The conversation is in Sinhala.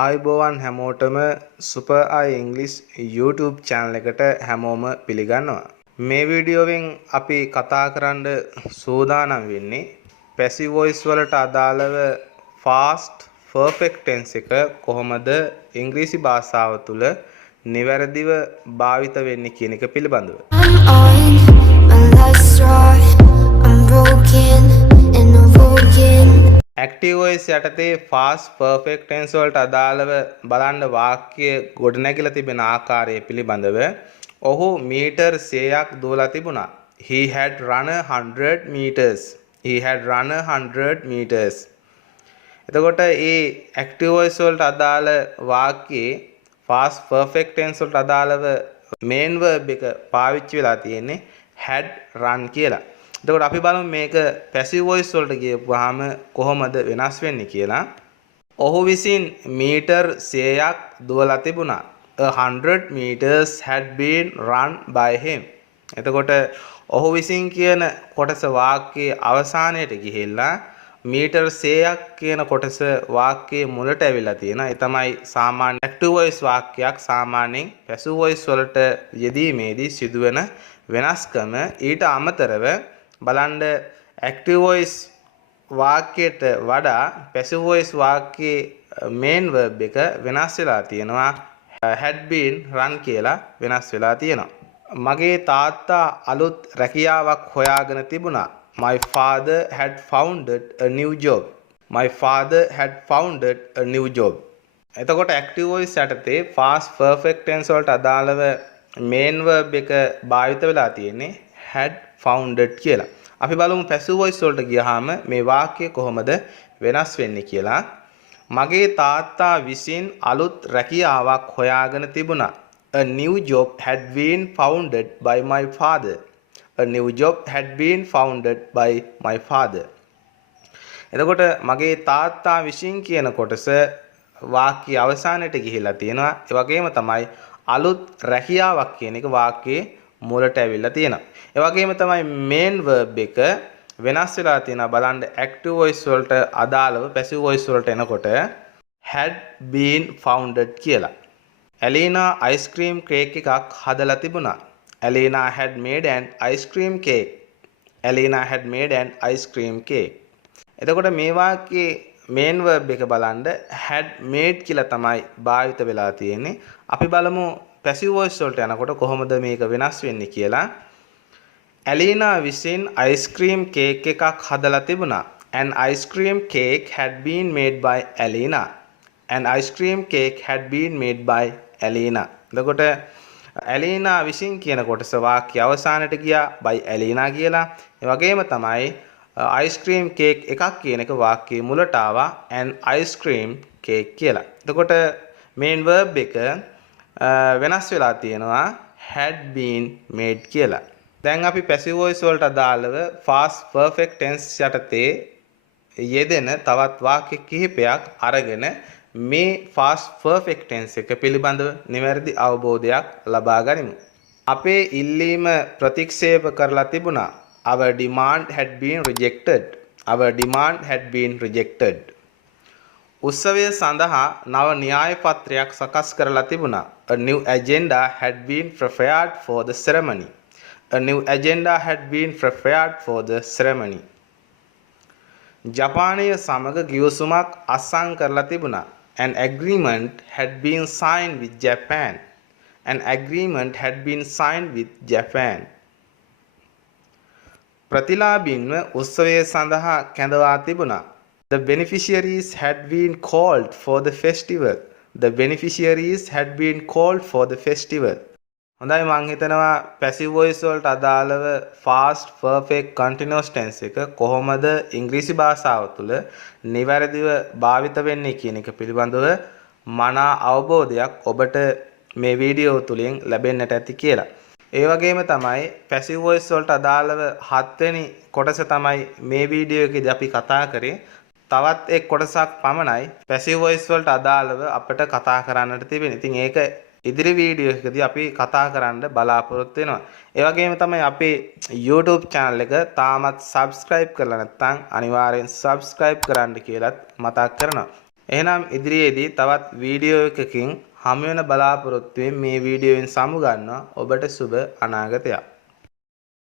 ආයුබෝවන් හැමෝටම සුපර් අයි ඉංග්ලිෂ් YouTube channel එකට හැමෝම පිළිගන්නවා. මේ වීඩියෝවෙන් අපි කතා කරන්න සූදානම් වෙන්නේ passive voice වලට අදාළව fast perfect tense එක කොහොමද ඉංග්‍රීසි භාෂාව තුළ නිවැරදිව භාවිත වෙන්නේ කියන එක පිළිබඳව. Active voice යටතේ fast perfect tense වලට අදාළව බලන්න වාක්‍ය ගොඩනැගිලා තිබෙන ආකාරය පිළිබඳව ඔහු මීටර් 100ක් දුවලා තිබුණා. He had run 100 meters. He had run 100 meters. එතකොට ඒ active voice වලට අදාළ වාක්‍යයේ fast perfect tense වලට අදාළව main verb එක පාවිච්චි වෙලා තියෙන්නේ had run කියලා. එතකොට අපි බලමු මේක passive voice වලට ගියපුවාම කොහොමද වෙනස් වෙන්නේ කියලා. ඔහු විසින් මීටර් 100ක් දුවලා තිබුණා. 100 meters had been run by him. එතකොට ඔහු විසින් කියන කොටස වාක්‍යයේ අවසානයට ගිහිල්ලා මීටර් 100ක් කියන කොටස වාක්‍යයේ මුලට ඇවිල්ලා තියෙනවා. ඒ තමයි සාමාන්‍ය active voice වාක්‍යයක් සාමාන්‍යයෙන් passive voice වලට යෙදීමේදී සිදුවෙන වෙනස්කම. ඊට අමතරව බලන්න active voice වාක්‍යයට වඩා passive voice වාක්‍යයේ main verb එක වෙනස් වෙලා තියෙනවා. had been run කියලා වෙනස් වෙලා තියෙනවා. මගේ තාත්තා අලුත් රැකියාවක් හොයාගෙන තිබුණා. My father had founded a new job. My father had founded a new job. එතකොට active voice යටතේ past perfect tense වලට අදාළව main verb එක භාවිත වෙලා තියෙන්නේ had founded කියලා. අපි බලමු passive voice වලට ගියාම මේ වාක්‍ය කොහොමද වෙනස් වෙන්නේ කියලා. මගේ තාත්තා විසින් අලුත් රැකියාවක් හොයාගෙන තිබුණා. A new job had been founded by my father. A new job had been founded by my father. එතකොට මගේ තාත්තා විසින් කියන කොටස වාක්‍ය අවසානයට ගිහිලා තියෙනවා. ඒ වගේම තමයි අලුත් රැකියාවක් කියන එක වාක්‍යයේ මුලට ඇවිල්ලා තියෙනවා. ඒ වගේම තමයි main verb එක වෙනස් වෙලා තියෙනවා. බලන්න active voice වලට අදාළව passive voice වලට එනකොට had been founded කියලා. Elena ice cream cake එකක් හදලා තිබුණා. Elena had made an ice cream cake. Elena had made an ice cream cake. එතකොට මේ වාක්‍යයේ main verb එක බලන්න had made කියලා තමයි භාවිත වෙලා තියෙන්නේ. අපි බලමු passive voice වලට යනකොට කොහොමද මේක වෙනස් වෙන්නේ කියලා. Elena විසින් ice cream cake එකක් හදලා තිබුණා. An ice cream cake had been made by Elena. An ice cream cake had been made by Elena. එතකොට Elena විසින් කියන කොටස වාක්‍ය අවසානයට ගියා by Elena කියලා. ඒ වගේම තමයි ice cream cake එකක් කියන එක වාක්‍යයේ මුලට ආවා an ice cream cake කියලා. එතකොට main verb එක වෙනස් වෙලා තියෙනවා had been made කියලා. දැන් අපි passive voice වලට අදාළව fast perfect tense යටතේ යෙදෙන තවත් වාක්‍ය කිහිපයක් අරගෙන මේ fast perfect tense එක පිළිබඳව නිවැරදි අවබෝධයක් ලබා ගනිමු. අපේ ඉල්ලීම ප්‍රතික්ෂේප කරලා තිබුණා. Our demand had been rejected. Our demand had been rejected. උත්සවය සඳහා නව න්‍යාය පත්‍රයක් සකස් කරලා තිබුණා. A new agenda had been prepared for the ceremony. A new agenda had been prepared for the ceremony. ජපානය සමග ගිවිසුමක් අත්සන් කරලා තිබුණා. An agreement had been signed with Japan. An agreement had been signed with Japan. ප්‍රතිලාභින්ව උත්සවය සඳහා කැඳවා තිබුණා. The beneficiaries had been called for the festival. The beneficiaries had been called for the festival. හොඳයි මම හිතනවා passive voice වලට අදාළව fast perfect continuous tense එක කොහොමද ඉංග්‍රීසි භාෂාව තුළ නිවැරදිව භාවිත වෙන්නේ කියන එක පිළිබඳව මනා අවබෝධයක් ඔබට මේ වීඩියෝ තුලින් ලැබෙන්නට ඇති කියලා. ඒ වගේම තමයි passive voice වලට අදාළව 7 වෙනි කොටස තමයි මේ වීඩියෝ එකේදී අපි කතා කරේ. තවත් එක් කොටසක් පමණයි passive voice වලට අදාළව අපිට කතා කරන්නට තිබෙන්නේ. ඉතින් ඒක ඉදිරි වීඩියෝ එකකදී අපි කතා කරන්න බලාපොරොත්තු වෙනවා. ඒ වගේම තමයි අපේ YouTube channel එක තාමත් subscribe කරලා නැත්නම් අනිවාර්යෙන් subscribe කරන්න කියලාත් මතක් කරනවා. එහෙනම් ඉදිරියේදී තවත් වීඩියෝ එකකින් හමු වෙන බලාපොරොත්තුවෙන් මේ වීඩියෝවෙන් සමු ගන්නවා. ඔබට සුබ අනාගතයක්.